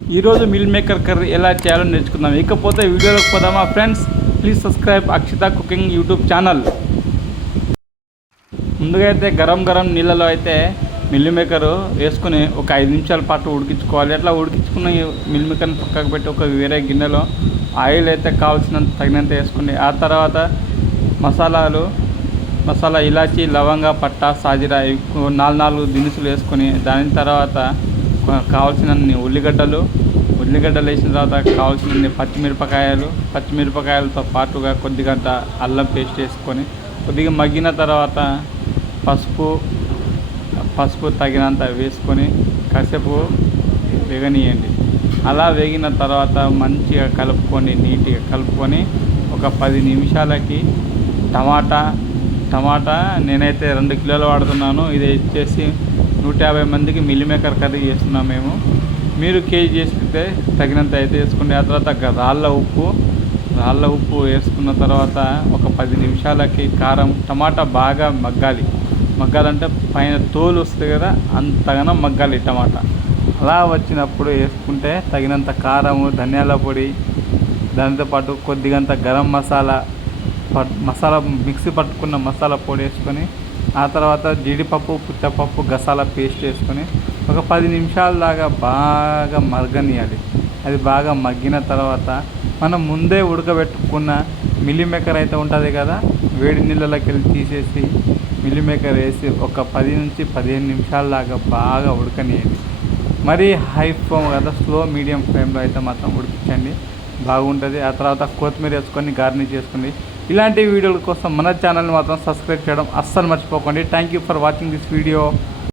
ఈరోజు meal maker curry ఎలా చేయాలో నేర్చుకుందాం. ఇకపోతే వీడియోలోకి పోదామా? Friends please subscribe Akshitha cooking YouTube channel. ముందుగా అయితే గరం గరం నీళ్ళలో అయితే మిల్ మేకర్ వేసుకుని ఒక ఐదు నిమిషాల పాటు ఉడికించుకోవాలి. అట్లా ఉడికించుకున్న మిల్ మేకర్ని పక్కకు పెట్టి ఒక వేరే గిన్నెలో ఆయిల్ అయితే కావాల్సినంత తగినంత వేసుకుని ఆ తర్వాత మసాలాలు మసాలా ఇలాచి లవంగ పట్ట సాజిరా నాలుగు నాలుగు దినుసులు వేసుకొని దాని తర్వాత కావాల్సినన్ని ఉల్లిగడ్డలు ఉల్లిగడ్డలు వేసిన తర్వాత కావాల్సినన్ని పచ్చిమిరపకాయలు పచ్చిమిరపకాయలతో పాటుగా కొద్దిగంట అల్లం పేస్ట్ వేసుకొని కొద్దిగా మగ్గిన తర్వాత పసుపు పసుపు తగినంత వేసుకొని కాసేపు వేగనీయండి. అలా వేగిన తర్వాత మంచిగా కలుపుకొని నీట్గా కలుపుకొని ఒక పది నిమిషాలకి టమాటా టమాటా నేనైతే రెండు కిలోలు వాడుతున్నాను. ఇది వచ్చేసి నూట యాభై మందికి మిల్లి మేకర్ కర్రీ చేస్తున్నాం మేము. మీరు కేజీ చేసుకుంటే తగినంత అయితే వేసుకుంటే ఆ తర్వాత రాళ్ళ ఉప్పు రాళ్ళ ఉప్పు వేసుకున్న తర్వాత ఒక పది నిమిషాలకి కారం టమాటా బాగా మగ్గాలి. మగ్గాలంటే పైన తోలు వస్తుంది కదా అంతగానో మగ్గాలి టమాటా. అలా వచ్చినప్పుడు వేసుకుంటే తగినంత కారము ధనియాల పొడి దానితోపాటు కొద్దిగంత గరం మసాలా పట్ మసాలా మిక్సీ పట్టుకున్న మసాలా పొడి వేసుకొని ఆ తర్వాత జీడిపప్పు పుచ్చపప్పు గసాల పేస్ట్ వేసుకొని ఒక పది నిమిషాల దాకా బాగా మరగనియాలి. అది బాగా మగ్గిన తర్వాత మనం ముందే ఉడకబెట్టుకున్న మిల్లీ మేకర్ అయితే ఉంటుంది కదా వేడి నీళ్ళలోకి వెళ్ళి తీసేసి మిల్లీ మేకర్ వేసి ఒక పది నుంచి పదిహేను నిమిషాల దాకా బాగా ఉడకనియండి మరీ హై ఫ్లేమ్ కదా స్లో మీడియం ఫ్లేమ్లో అయితే మాత్రం ఉడికించండి. బాగుంటుంది. ఆ తర్వాత కొత్తిమీర వేసుకొని గార్నిష్ చేసుకోండి ఇలాంటి వీడియోల కోసం మన ఛానల్ని మాత్రం సబ్స్క్రైబ్ చేయడం అస్సలు మర్చిపోకండి. Thank you for watching this video